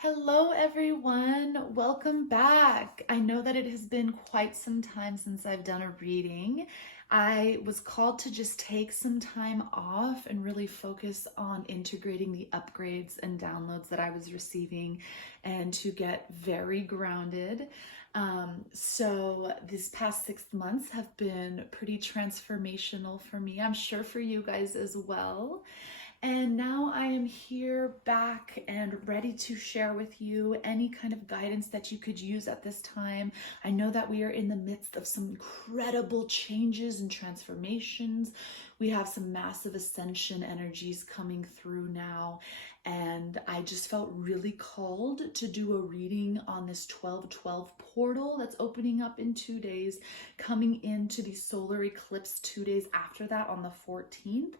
Hello, everyone. Welcome back. I know that it has been quite some time since I've done a reading. I was called to just take some time off and really focus on integrating the upgrades and downloads that I was receiving and to get very grounded. So these past 6 months have been pretty transformational for me. I'm sure for you guys as well. And now I am here back and ready to share with you any kind of guidance that you could use at this time. I know that we are in the midst of some incredible changes and transformations. We have some massive ascension energies coming through now. And I just felt really called to do a reading on this 12/12 portal that's opening up in 2 days, coming into the solar eclipse 2 days after that on the 14th.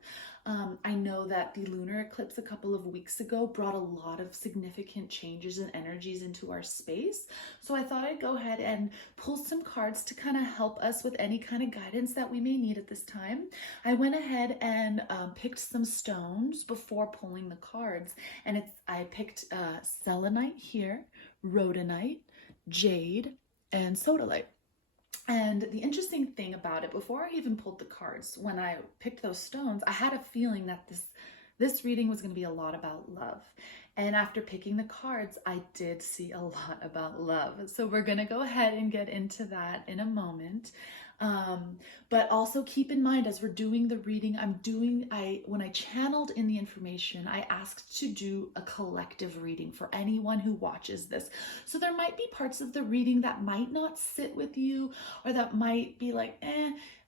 I know that the lunar eclipse a couple of weeks ago brought a lot of significant changes and energies into our space. So I thought I'd go ahead and pull some cards to kind of help us with any kind of guidance that we may need at this time. I went ahead and picked some stones before pulling the cards, and I picked selenite here, rhodonite, jade, and sodalite. And the interesting thing about it, before I even pulled the cards, when I picked those stones, I had a feeling that this reading was going to be a lot about love. And after picking the cards, I did see a lot about love. So we're going to go ahead and get into that in a moment. But also keep in mind, as we're doing the reading, when I channeled in the information, I asked to do a collective reading for anyone who watches this. So there might be parts of the reading that might not sit with you, or that might be like,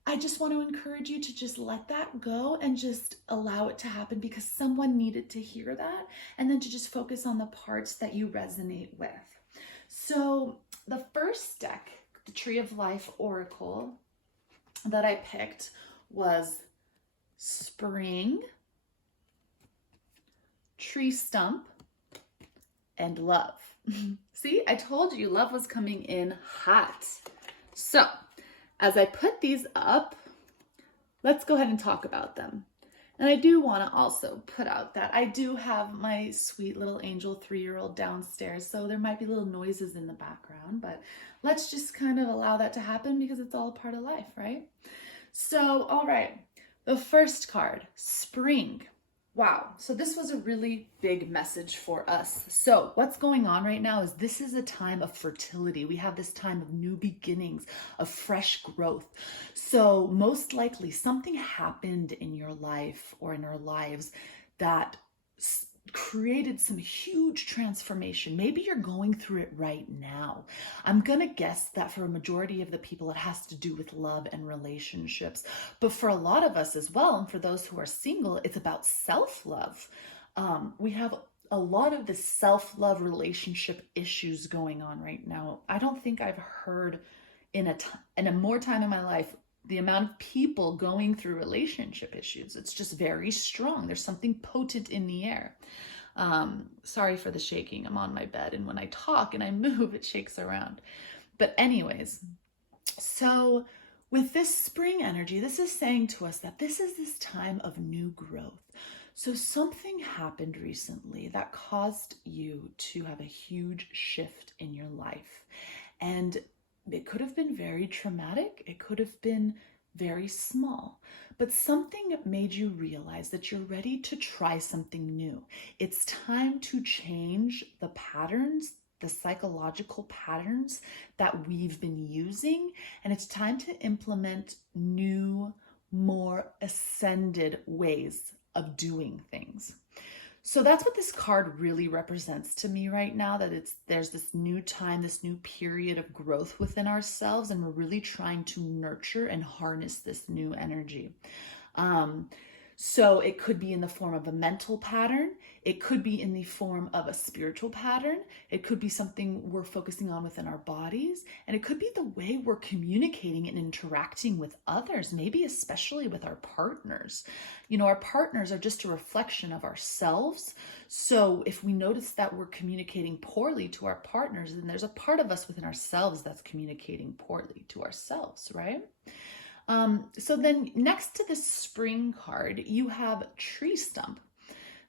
I just want to encourage you to just let that go and just allow it to happen, because someone needed to hear that, and then to just focus on the parts that you resonate with. So the first deck, the Tree of Life Oracle, that I picked was Spring, Tree Stump, and Love. See, I told you love was coming in hot. So as I put these up, let's go ahead and talk about them. And I do want to also put out that I do have my sweet little angel 3-year-old downstairs, so there might be little noises in the background, but let's just kind of allow that to happen because it's all a part of life, right? So, all right, the first card, Spring. Wow, so this was a really big message for us. So what's going on right now is this is a time of fertility. We have this time of new beginnings, of fresh growth. So most likely something happened in your life or in our lives that created some huge transformation. Maybe you're going through it right now. I'm gonna guess that for a majority of the people, it has to do with love and relationships. But for a lot of us as well, and for those who are single, it's about self-love. We have a lot of the self-love relationship issues going on right now. I don't think I've heard in a more time in my life the amount of people going through relationship issues. It's just very strong. There's something potent in the air. Sorry for the shaking. I'm on my bed, and when I talk and I move, it shakes around. But anyways, so with this spring energy, this is saying to us that this is this time of new growth. So something happened recently that caused you to have a huge shift in your life. And it could have been very traumatic. It could have been very small, but something made you realize that you're ready to try something new. It's time to change the patterns, the psychological patterns that we've been using, and it's time to implement new, more ascended ways of doing things. So that's what this card really represents to me right now, that there's this new time, this new period of growth within ourselves, and we're really trying to nurture and harness this new energy. So it could be in the form of a mental pattern. It could be in the form of a spiritual pattern. It could be something we're focusing on within our bodies. And it could be the way we're communicating and interacting with others, maybe especially with our partners. You know, our partners are just a reflection of ourselves. So if we notice that we're communicating poorly to our partners, then there's a part of us within ourselves that's communicating poorly to ourselves, right? So then next to the spring card, you have tree stump.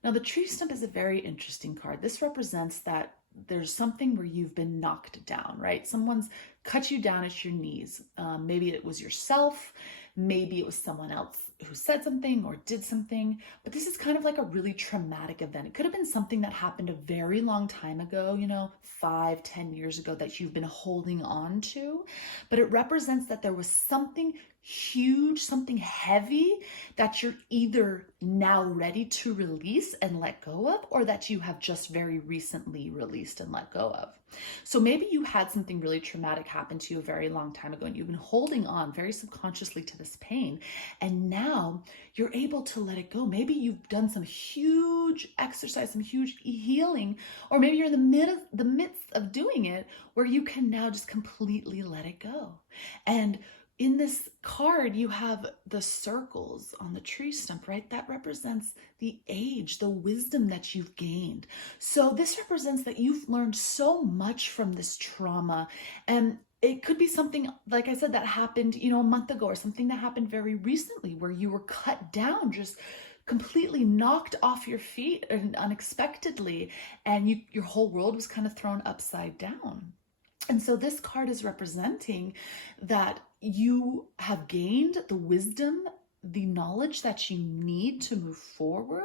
Now the tree stump is a very interesting card. This represents that there's something where you've been knocked down, right? Someone's cut you down at your knees. Maybe it was yourself, maybe it was someone else who said something or did something, but this is kind of like a really traumatic event. It could have been something that happened a very long time ago, 5, 10 years ago, that you've been holding on to, but it represents that there was something huge, something heavy that you're either now ready to release and let go of, or that you have just very recently released and let go of. So maybe you had something really traumatic happen to you a very long time ago, and you've been holding on very subconsciously to this pain, and now you're able to let it go. Maybe you've done some huge exercise, some huge healing, or maybe you're in the midst of doing it where you can now just completely let it go. And in this card, you have the circles on the tree stump, right? That represents the age, the wisdom that you've gained. So this represents that you've learned so much from this trauma. And it could be something, like I said, that happened, a month ago, or something that happened very recently where you were cut down, just completely knocked off your feet and unexpectedly, and your whole world was kind of thrown upside down. And so this card is representing that you have gained the wisdom, the knowledge that you need to move forward.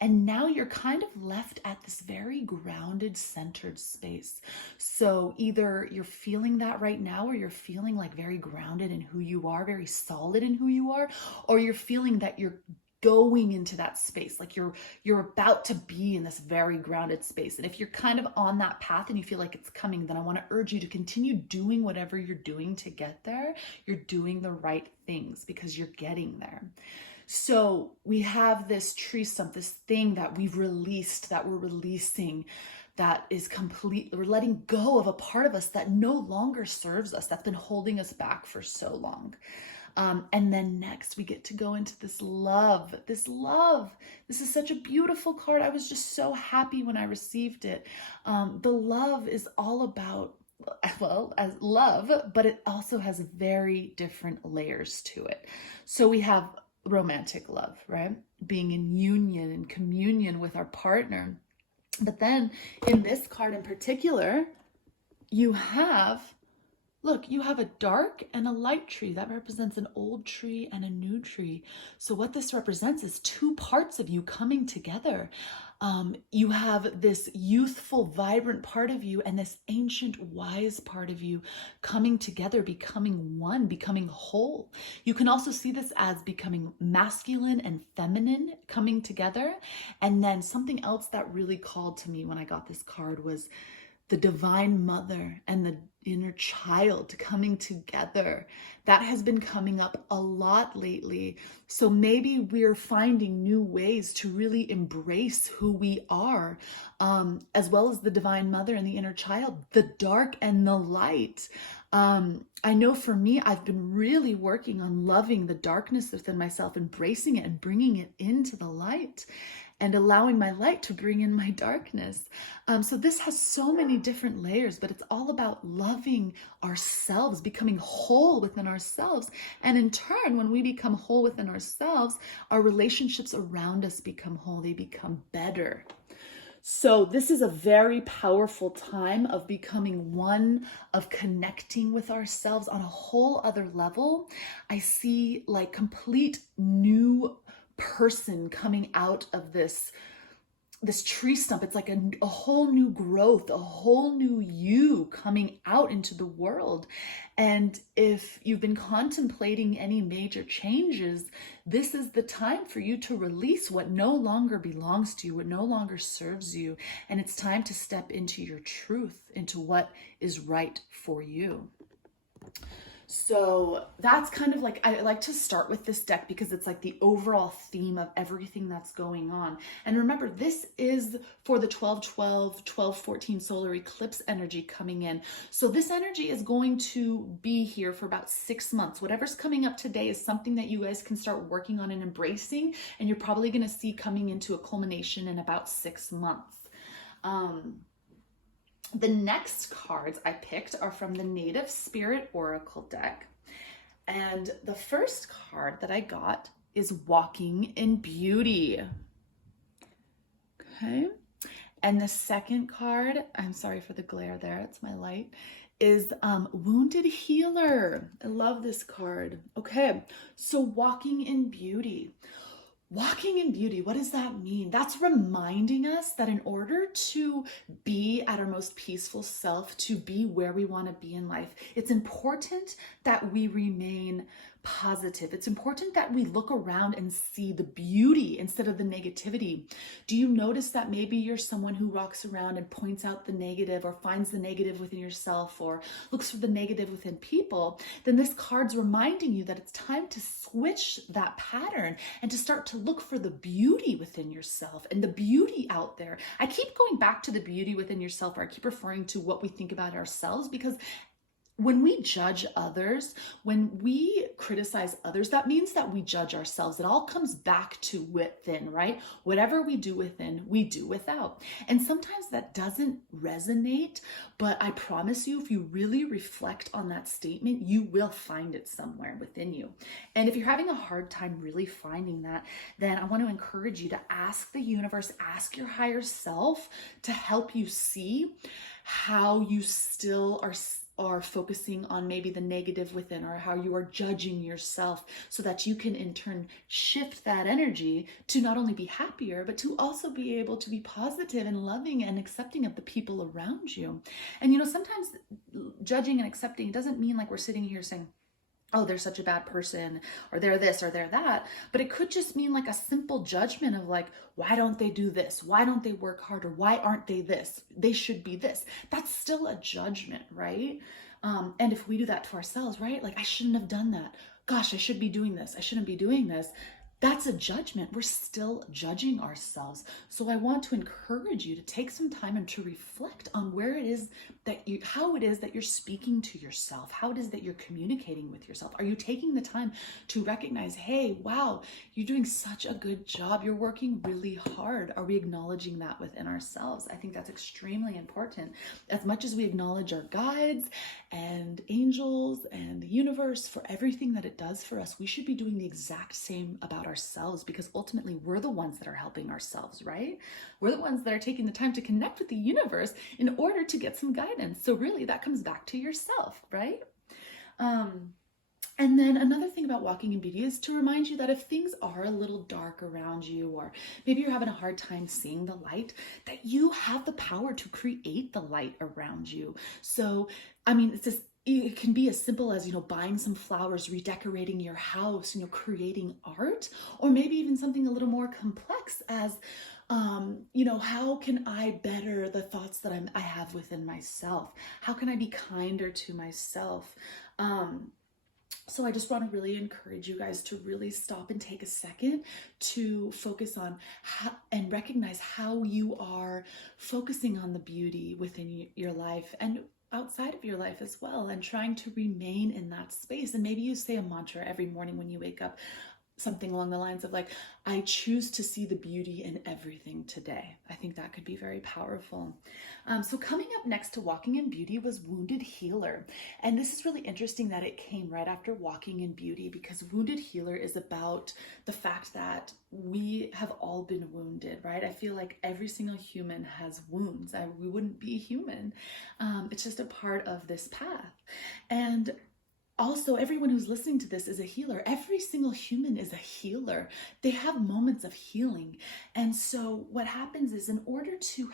And now you're kind of left at this very grounded, centered space. So either you're feeling that right now, or you're feeling like very grounded in who you are, very solid in who you are, or you're feeling that you're going into that space, like you're about to be in this very grounded space. And if you're kind of on that path and you feel like it's coming, then I want to urge you to continue doing whatever you're doing to get there. You're doing the right things because you're getting there. So we have this tree stump, this thing that we've released, that we're releasing, that is complete. We're letting go of a part of us that no longer serves us, that's been holding us back for so long. And then next we get to go into this love. This is such a beautiful card. I was just so happy when I received it. The love is all about, as love, but it also has very different layers to it. So we have romantic love, right? Being in union and communion with our partner. But then in this card in particular, you have a dark and a light tree. That represents an old tree and a new tree. So what this represents is two parts of you coming together. You have this youthful, vibrant part of you and this ancient, wise part of you coming together, becoming one, becoming whole. You can also see this as becoming masculine and feminine coming together. And then something else that really called to me when I got this card was the divine mother and the inner child coming together. That has been coming up a lot lately. So maybe we're finding new ways to really embrace who we are, as well as the divine mother and the inner child, the dark and the light. I know for me, I've been really working on loving the darkness within myself, embracing it and bringing it into the light, and allowing my light to bring in my darkness. So this has so many different layers, but it's all about loving ourselves, becoming whole within ourselves. And in turn, when we become whole within ourselves, our relationships around us become whole, they become better. So this is a very powerful time of becoming one, of connecting with ourselves on a whole other level. I see like complete new person coming out of this tree stump. It's like a whole new growth, a whole new you coming out into the world. And if you've been contemplating any major changes, this is the time for you to release what no longer belongs to you, what no longer serves you. And it's time to step into your truth, into what is right for you. So that's kind of like, I like to start with this deck because it's like the overall theme of everything that's going on. And remember, this is for the 12/12, 12/14 solar eclipse energy coming in. So this energy is going to be here for about 6 months. Whatever's coming up today is something that you guys can start working on and embracing, and you're probably going to see coming into a culmination in about 6 months. The next cards I picked are from the Native Spirit Oracle deck. And the first card that I got is Walking in Beauty. Okay. And the second card, I'm sorry for the glare there, it's my light, is Wounded Healer. I love this card. Okay, so walking in beauty. Walking in beauty, what does that mean? That's reminding us that in order to be at our most peaceful self, to be where we want to be in life, it's important that we remain positive. It's important that we look around and see the beauty instead of the negativity. Do you notice that maybe you're someone who walks around and points out the negative or finds the negative within yourself or looks for the negative within people? Then this card's reminding you that it's time to switch that pattern and to start to look for the beauty within yourself and the beauty out there. I keep going back to the beauty within yourself, or I keep referring to what we think about ourselves, because when we judge others, when we criticize others, that means that we judge ourselves. It all comes back to within, right? Whatever we do within, we do without. And sometimes that doesn't resonate, but I promise you, if you really reflect on that statement, you will find it somewhere within you. And if you're having a hard time really finding that, then I want to encourage you to ask the universe, ask your higher self to help you see how you still are focusing on maybe the negative within, or how you are judging yourself, so that you can in turn shift that energy to not only be happier, but to also be able to be positive and loving and accepting of the people around you. And sometimes judging and accepting doesn't mean like we're sitting here saying, oh, they're such a bad person, or they're this, or they're that. But it could just mean like a simple judgment of like, why don't they do this? Why don't they work harder? Why aren't they this? They should be this. That's still a judgment, right? And if we do that to ourselves, right? Like, I shouldn't have done that. Gosh, I should be doing this. I shouldn't be doing this. That's a judgment. We're still judging ourselves. So I want to encourage you to take some time and to reflect on where it is that how it is that you're speaking to yourself, how it is that you're communicating with yourself. Are you taking the time to recognize, hey, wow, you're doing such a good job. You're working really hard. Are we acknowledging that within ourselves? I think that's extremely important. As much as we acknowledge our guides and angels and the universe for everything that it does for us, we should be doing the exact same about ourselves, because ultimately we're the ones that are helping ourselves, right? We're the ones that are taking the time to connect with the universe in order to get some guidance. So really that comes back to yourself, right? And then another thing about walking in beauty is to remind you that if things are a little dark around you, or maybe you're having a hard time seeing the light, that you have the power to create the light around you. So, I mean, it can be as simple as, buying some flowers, redecorating your house, creating art, or maybe even something a little more complex as, how can I better the thoughts that I have within myself? How can I be kinder to myself? So I just want to really encourage you guys to really stop and take a second to focus on and recognize how you are focusing on the beauty within your life and outside of your life as well, and trying to remain in that space. And maybe you say a mantra every morning when you wake up, something along the lines of like, I choose to see the beauty in everything today. I think that could be very powerful. So coming up next to walking in beauty was Wounded Healer. And this is really interesting that it came right after walking in beauty, because Wounded Healer is about the fact that we have all been wounded, right? I feel like every single human has wounds. We wouldn't be human. It's just a part of this path. And also, everyone who's listening to this is a healer. Every single human is a healer. They have moments of healing. And so what happens is, in order to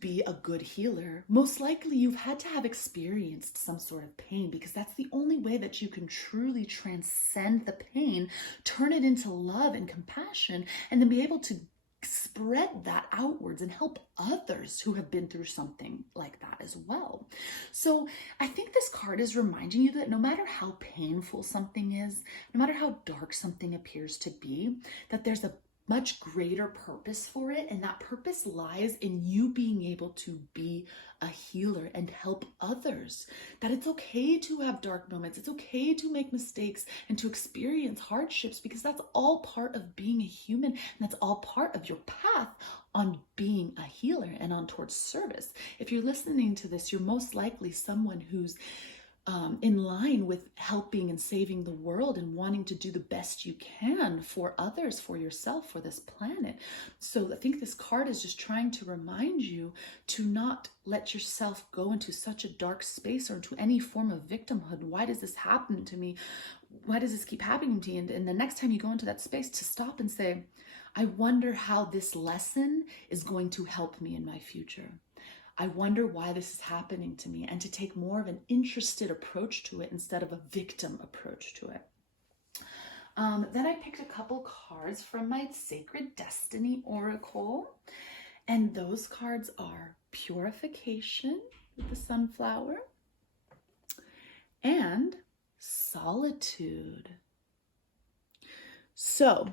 be a good healer, most likely you've had to have experienced some sort of pain, because that's the only way that you can truly transcend the pain, turn it into love and compassion, and then be able to spread that outwards and help others who have been through something like that as well. So I think this card is reminding you that no matter how painful something is, no matter how dark something appears to be, that there's a much greater purpose for it, and that purpose lies in you being able to be a healer and help others. That it's okay to have dark moments, it's okay to make mistakes and to experience hardships, because that's all part of being a human, and that's all part of your path on being a healer and on towards service. If you're listening to this, you're most likely someone who's in line with helping and saving the world and wanting to do the best you can for others, for yourself, for this planet. So I think this card is just trying to remind you to not let yourself go into such a dark space or into any form of victimhood. Why does this happen to me? Why does this keep happening to me? And the next time you go into that space, to stop and say, I wonder how this lesson is going to help me in my future. I wonder why this is happening to me, and to take more of an interested approach to it instead of a victim approach to it. Then I picked a couple cards from my Sacred Destiny Oracle, and those cards are Purification with the Sunflower and Solitude. So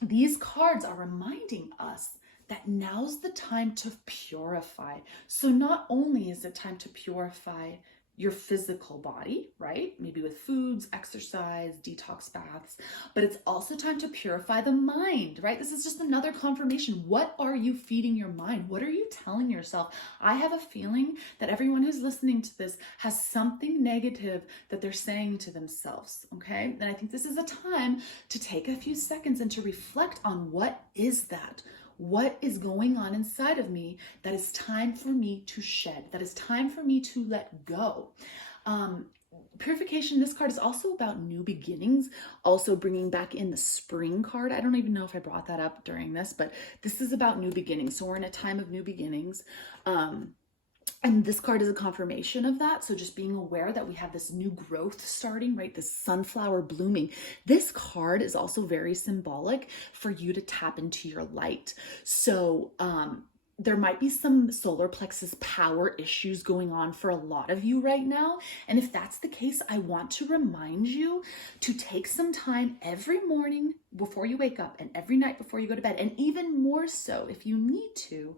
these cards are reminding us that now's the time to purify. So not only is it time to purify your physical body, right? Maybe with foods, exercise, detox baths, but it's also time to purify the mind, right? This is just another confirmation. What are you feeding your mind? What are you telling yourself? I have a feeling that everyone who's listening to this has something negative that they're saying to themselves, okay? And I think this is a time to take a few seconds and to reflect on what is that? What is going on inside of me that is time for me to shed, that is time for me to let go. Purification, this card is also about new beginnings, also bringing back in the spring card. I don't even know if I brought that up during this, but this is about new beginnings. So we're in a time of new beginnings. And this card is a confirmation of that. So just being aware that we have this new growth starting, right? This sunflower blooming. This card is also very symbolic for you to tap into your light. So there might be some solar plexus power issues going on for a lot of you right now. And if that's the case, I want to remind you to take some time every morning before you wake up and every night before you go to bed, and even more so if you need to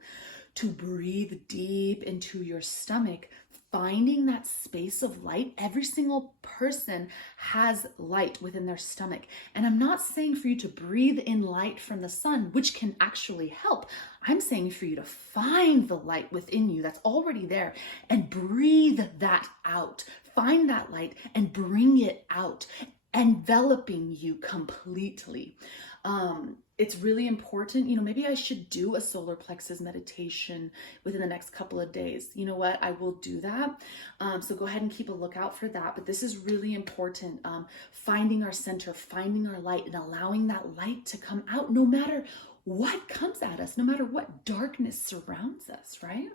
breathe deep into your stomach, finding that space of light. Every single person has light within their stomach. And I'm not saying for you to breathe in light from the sun, which can actually help. I'm saying for you to find the light within you that's already there and breathe that out. Find that light and bring it out, enveloping you completely. It's really important. Maybe I should do a solar plexus meditation within the next couple of days. You know what? I will do that. So go ahead and keep a lookout for that. But this is really important. Finding our center, finding our light, and allowing that light to come out no matter what comes at us, no matter what darkness surrounds us, right?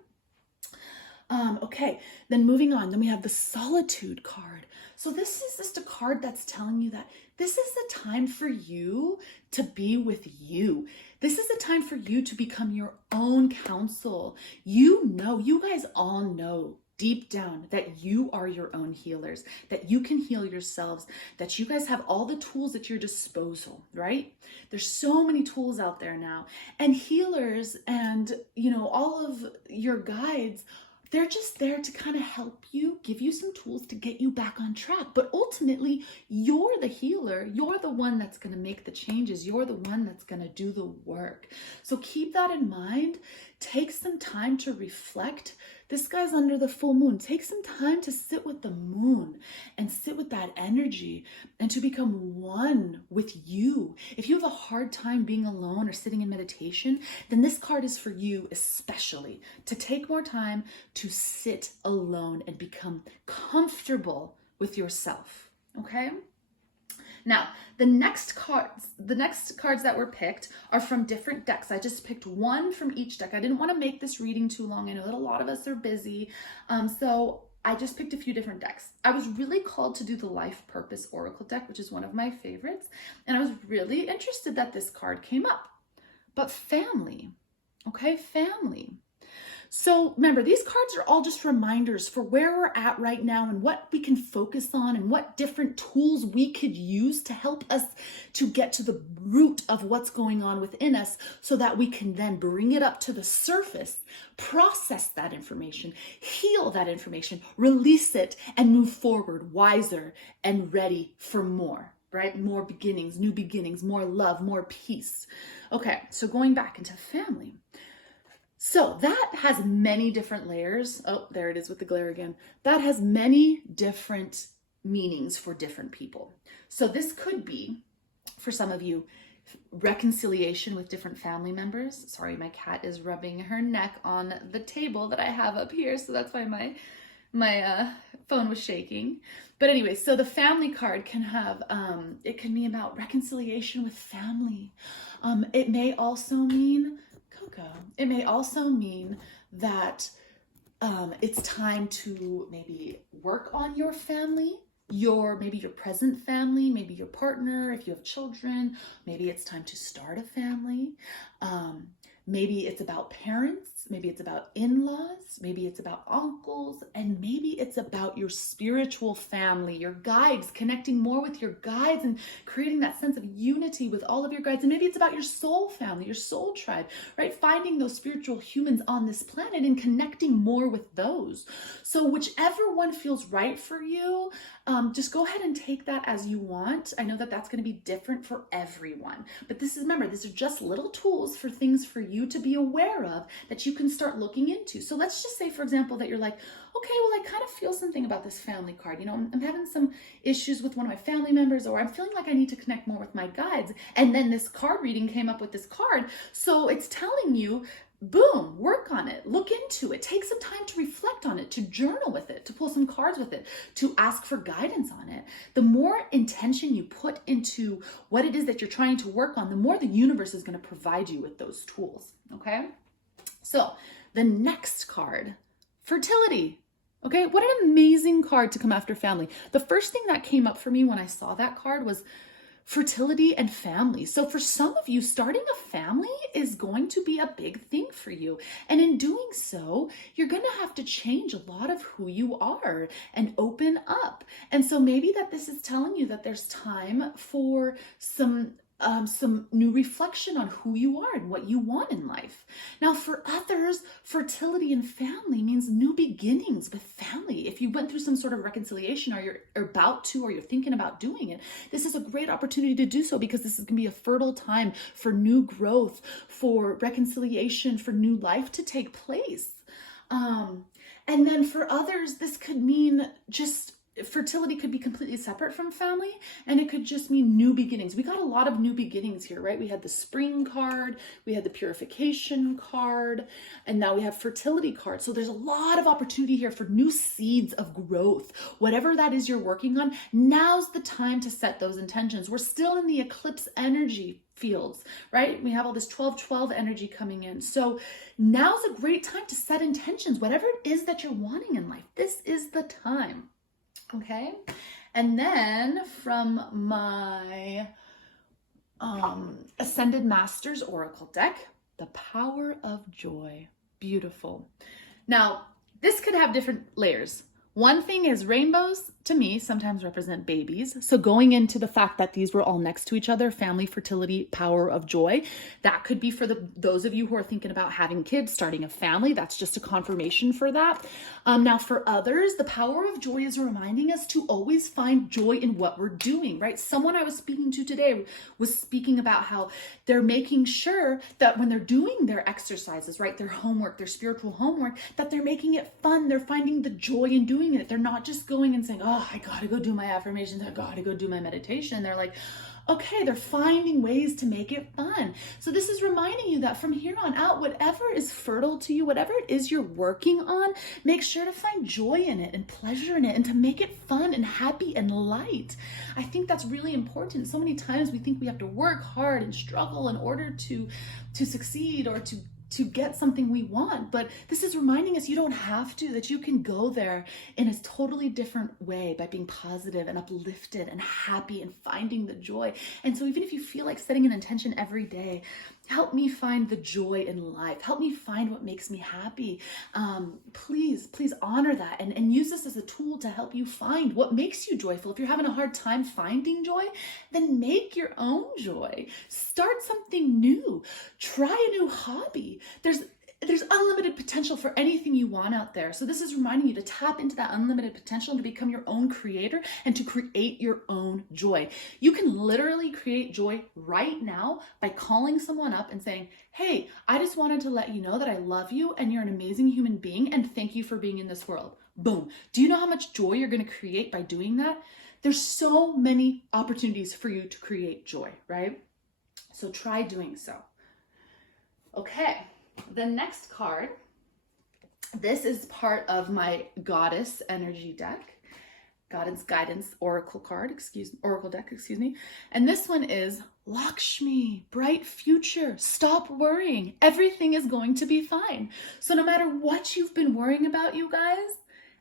Okay, then moving on, then we have the Solitude card. So this is just a card that's telling you that this is the time for you to be with you. This is the time for you to become your own counsel. You guys all know deep down that you are your own healers, that you can heal yourselves, that you guys have all the tools at your disposal, right? There's so many tools out there now. And healers and, all of your guides, they're just there to kind of help you, give you some tools to get you back on track. But ultimately, you're the healer. You're the one that's going to make the changes. You're the one that's going to do the work. So keep that in mind. Take some time to reflect. This guy's under the full moon. Take some time to sit with the moon and sit with that energy and to become one with you. If you have a hard time being alone or sitting in meditation, then this card is for you especially, to take more time to sit alone and become comfortable with yourself, okay? Now, the next cards that were picked are from different decks. I just picked one from each deck. I didn't want to make this reading too long. I know that a lot of us are busy. So I just picked a few different decks. I was really called to do the Life Purpose Oracle deck, which is one of my favorites. And I was really interested that this card came up. But family, okay, family. So remember, these cards are all just reminders for where we're at right now and what we can focus on and what different tools we could use to help us to get to the root of what's going on within us so that we can then bring it up to the surface, process that information, heal that information, release it, and move forward wiser and ready for more, right? More beginnings, new beginnings, more love, more peace. Okay, so going back into family. So that has many different layers. Oh, there it is with the glare again. That has many different meanings for different people. So this could be, for some of you, reconciliation with different family members. Sorry, my cat is rubbing her neck on the table that I have up here, so that's why my phone was shaking. But anyway, so the family card can have, it can be about reconciliation with family. It may also mean, Coco, it may also mean that it's time to maybe work on your family, maybe your present family, maybe your partner, if you have children. Maybe it's time to start a family. Maybe it's about parents, maybe it's about in-laws, maybe it's about uncles, and maybe it's about your spiritual family, your guides, connecting more with your guides and creating that sense of unity with all of your guides. And maybe it's about your soul family, your soul tribe, right? Finding those spiritual humans on this planet and connecting more with those. So whichever one feels right for you, just go ahead and take that as you want. I know that that's going to be different for everyone, but remember, these are just little tools for things for you to be aware of that you can start looking into. So let's just say, for example, that you're like, okay, well, I kind of feel something about this family card. I'm having some issues with one of my family members, or I'm feeling like I need to connect more with my guides. And then this card reading came up with this card. So it's telling you, boom, work on it, look into it, take some time to reflect on it, to journal with it, to pull some cards with it, to ask for guidance on it. The more intention you put into what it is that you're trying to work on, the more the universe is going to provide you with those tools, okay? So the next card, fertility. Okay, what an amazing card to come after family. The first thing that came up for me when I saw that card was fertility and family. So for some of you, starting a family is going to be a big thing for you. And in doing so, you're going to have to change a lot of who you are and open up. And so maybe that this is telling you that there's time for some new reflection on who you are and what you want in life. Now, for others, fertility and family means new beginnings with family. If you went through some sort of reconciliation, or you're about to, or you're thinking about doing it, this is a great opportunity to do so, because this is going to be a fertile time for new growth, for reconciliation, for new life to take place. And then for others, this could mean just fertility could be completely separate from family, and it could just mean new beginnings. We got a lot of new beginnings here, right? We had the spring card, we had the purification card, and now we have fertility card. So there's a lot of opportunity here for new seeds of growth. Whatever that is you're working on, now's the time to set those intentions. We're still in the eclipse energy fields, right? We have all this 12-12 energy coming in. So now's a great time to set intentions. Whatever it is that you're wanting in life, this is the time. Okay, and then from my Ascended Masters Oracle deck, the Power of Joy. Beautiful. Now, this could have different layers. One thing is, rainbows to me sometimes represent babies. So going into the fact that these were all next to each other, family, fertility, power of joy, that could be for those of you who are thinking about having kids, starting a family. That's just a confirmation for that. Now for others, the power of joy is reminding us to always find joy in what we're doing, right? Someone I was speaking to today was speaking about how they're making sure that when they're doing their exercises, right, their homework, their spiritual homework, that they're making it fun. They're finding the joy in doing it. They're not just going and saying, oh, I gotta go do my affirmations, I gotta go do my meditation. They're like, okay, they're finding ways to make it fun. So this is reminding you that from here on out, whatever is fertile to you, whatever it is you're working on, make sure to find joy in it and pleasure in it, and to make it fun and happy and light. I think that's really important. So many times we think we have to work hard and struggle in order to succeed or to get something we want. But this is reminding us you don't have to, that you can go there in a totally different way by being positive and uplifted and happy and finding the joy. And so even if you feel like setting an intention every day, help me find the joy in life. Help me find what makes me happy. Please honor that and use this as a tool to help you find what makes you joyful. If you're having a hard time finding joy, then make your own joy. Start something new. Try a new hobby. There's there's unlimited potential for anything you want out there. So this is reminding you to tap into that unlimited potential and to become your own creator and to create your own joy. You can literally create joy right now by calling someone up and saying, hey, I just wanted to let you know that I love you and you're an amazing human being and thank you for being in this world. Boom. Do you know how much joy you're going to create by doing that? There's so many opportunities for you to create joy, right? So try doing so. Okay, the next card, this is part of my goddess energy deck, goddess guidance oracle deck, excuse me. And this one is Lakshmi, bright future. Stop worrying. Everything is going to be fine. So no matter what you've been worrying about, you guys,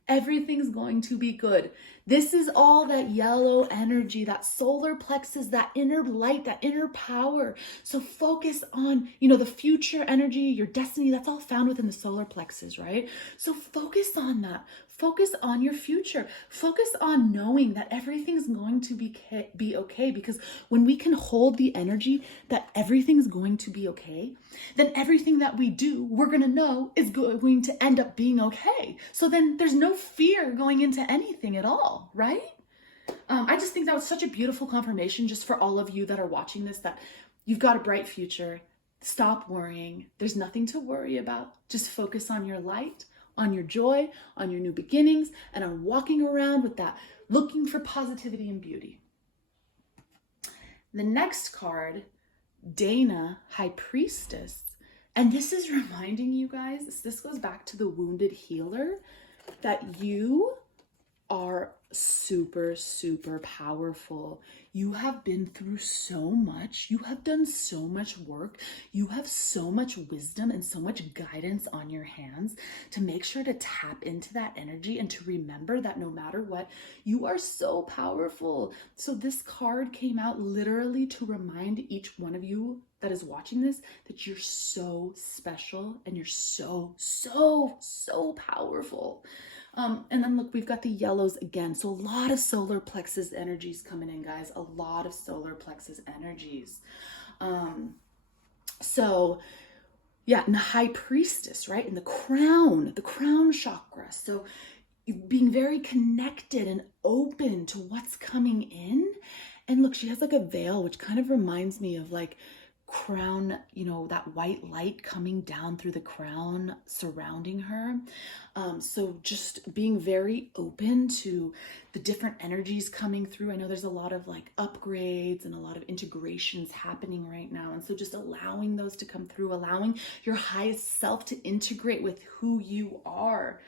everything's going to be good. This is all that yellow energy, that solar plexus, that inner light, that inner power. So focus on, the future energy, your destiny, that's all found within the solar plexus, right? So focus on that. Focus on your future. Focus on knowing that everything's going to be okay, because when we can hold the energy that everything's going to be okay, then everything that we do, we're going to know is going to end up being okay. So then there's no fear going into anything at all, right? I just think that was such a beautiful confirmation just for all of you that are watching this, that you've got a bright future. Stop worrying. There's nothing to worry about. Just focus on your light, on your joy, on your new beginnings, and on walking around with that, looking for positivity and beauty. The next card, Dana, High Priestess. And this is reminding you guys, this goes back to the wounded healer, that you are super, super powerful. You have been through so much. You have done so much work. You have so much wisdom and so much guidance on your hands to make sure to tap into that energy and to remember that no matter what, you are so powerful. So this card came out literally to remind each one of you that is watching this that you're so special and you're so, so, so powerful. And then look, we've got the yellows again. So a lot of solar plexus energies coming in, guys. A lot of solar plexus energies. So yeah, and the High Priestess, right? And the crown chakra. So being very connected and open to what's coming in. And look, she has like a veil, which kind of reminds me of like crown, that white light coming down through the crown surrounding her. So just being very open to the different energies coming through. I know there's a lot of like upgrades and a lot of integrations happening right now. And so just allowing those to come through, allowing your highest self to integrate with who you are.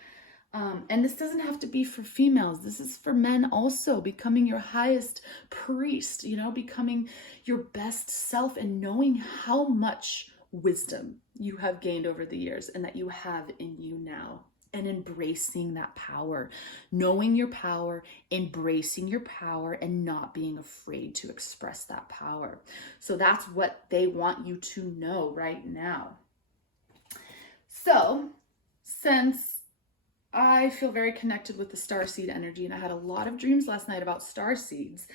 And this doesn't have to be for females. This is for men also, becoming your highest priest, becoming your best self and knowing how much wisdom you have gained over the years and that you have in you now, and embracing that power, knowing your power, embracing your power, and not being afraid to express that power. So that's what they want you to know right now. So since I feel very connected with the starseed energy, and I had a lot of dreams last night about starseeds,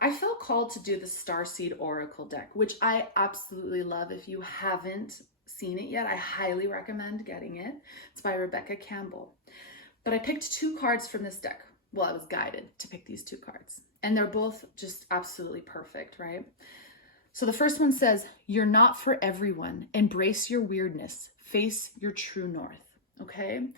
I felt called to do the Starseed Oracle deck, which I absolutely love. If you haven't seen it yet, I highly recommend getting it. It's by Rebecca Campbell. But I picked 2 cards from this deck. Well, I was guided to pick these 2 cards, and they're both just absolutely perfect, right? So the first one says, "You're not for everyone. Embrace your weirdness. Face your true north." Okay?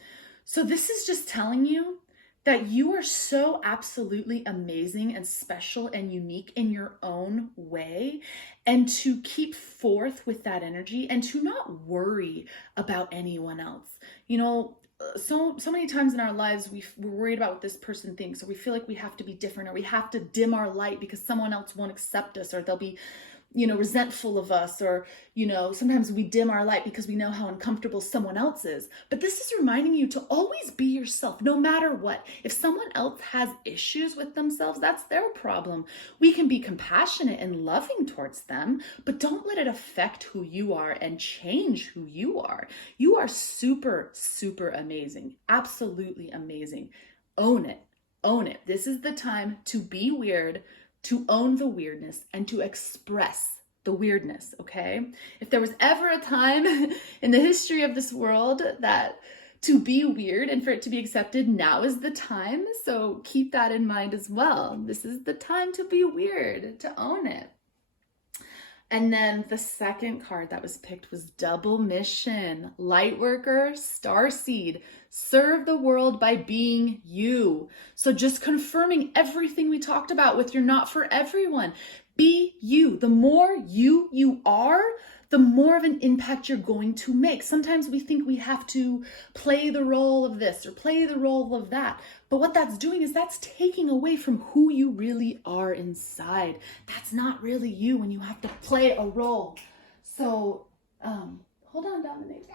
So this is just telling you that you are so absolutely amazing and special and unique in your own way, and to keep forth with that energy and to not worry about anyone else. So many times in our lives, we're worried about what this person thinks, or we feel like we have to be different, or we have to dim our light because someone else won't accept us, or they'll be resentful of us, or, sometimes we dim our light because we know how uncomfortable someone else is. But this is reminding you to always be yourself, no matter what. If someone else has issues with themselves, that's their problem. We can be compassionate and loving towards them, but don't let it affect who you are and change who you are. You are super, super amazing. Absolutely amazing. Own it. Own it. This is the time to be weird, to own the weirdness, and to express the weirdness, okay? If there was ever a time in the history of this world that to be weird and for it to be accepted, now is the time. So keep that in mind as well. This is the time to be weird, to own it. And then the second card that was picked was Double Mission, Lightworker, Starseed, serve the world by being you. So just confirming everything we talked about with you're not for everyone. Be you. The more you are, the more of an impact you're going to make. Sometimes we think we have to play the role of this or play the role of that. But what that's doing is that's taking away from who you really are inside. That's not really you when you have to play a role. So, hold on, Dominic.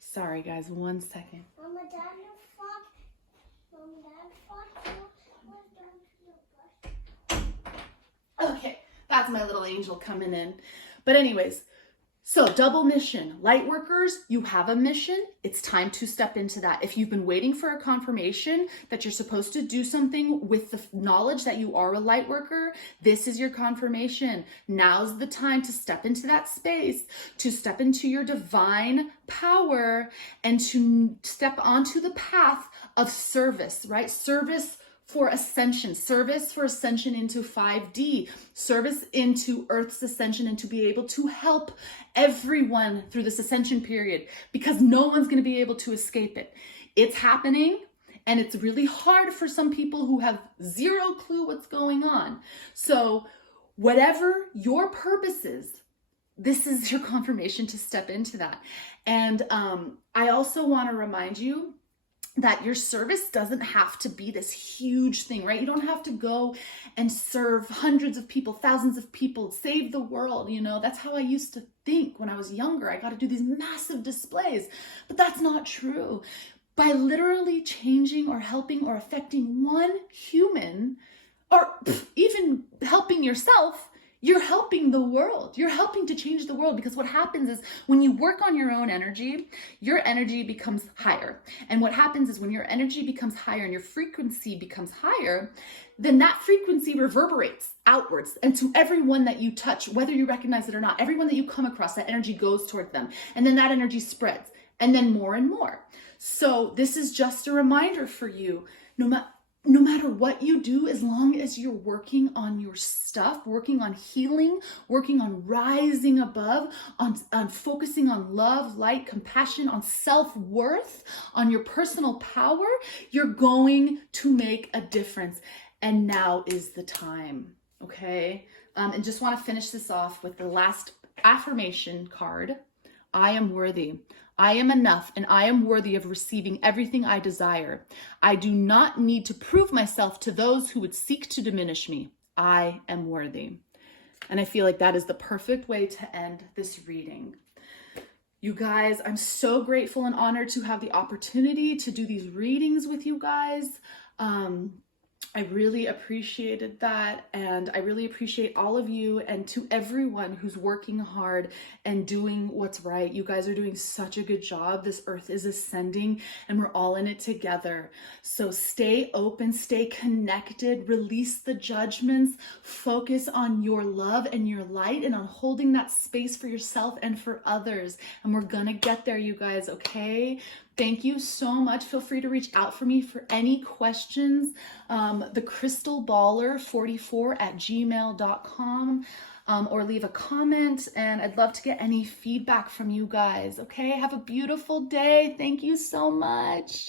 Sorry, guys, 1 second. Okay, that's my little angel coming in. But anyways, so double mission. Light workers, you have a mission. It's time to step into that. If you've been waiting for a confirmation that you're supposed to do something with the knowledge that you are a light worker, this is your confirmation. Now's the time to step into that space, to step into your divine power and to step onto the path of service, right? Service for ascension into 5D, service into Earth's ascension, and to be able to help everyone through this ascension period, because no one's going to be able to escape it. It's happening, and it's really hard for some people who have zero clue what's going on. So whatever your purpose is, this is your confirmation to step into that. And I also want to remind you that your service doesn't have to be this huge thing, right? You don't have to go and serve hundreds of people, thousands of people, save the world. You know, that's how I used to think when I was younger. I got to do these massive displays, but that's not true. By literally changing or helping or affecting one human, or even helping yourself, you're helping the world. You're helping to change the world, because what happens is when you work on your own energy, your energy becomes higher. And what happens is when your energy becomes higher and your frequency becomes higher, then that frequency reverberates outwards and to everyone that you touch, whether you recognize it or not. Everyone that you come across, that energy goes toward them. And then that energy spreads, and then more and more. So this is just a reminder for you, no matter what you do, as long as you're working on your stuff, working on healing, working on rising above, on focusing on love, light, compassion, on self-worth, on your personal power, you're going to make a difference. And now is the time, okay? And just want to finish this off with the last affirmation card. I am worthy. I am enough, and I am worthy of receiving everything I desire. I do not need to prove myself to those who would seek to diminish me. I am worthy. And I feel like that is the perfect way to end this reading. You guys, I'm so grateful and honored to have the opportunity to do these readings with you guys. I really appreciated that, and I really appreciate all of you, and to everyone who's working hard and doing what's right. You guys are doing such a good job. This earth is ascending and we're all in it together. So stay open, stay connected, release the judgments, focus on your love and your light and on holding that space for yourself and for others. And we're gonna get there, you guys, okay? Thank you so much. Feel free to reach out for me for any questions. thecrystalballer44@gmail.com, or leave a comment, and I'd love to get any feedback from you guys. Okay, have a beautiful day. Thank you so much.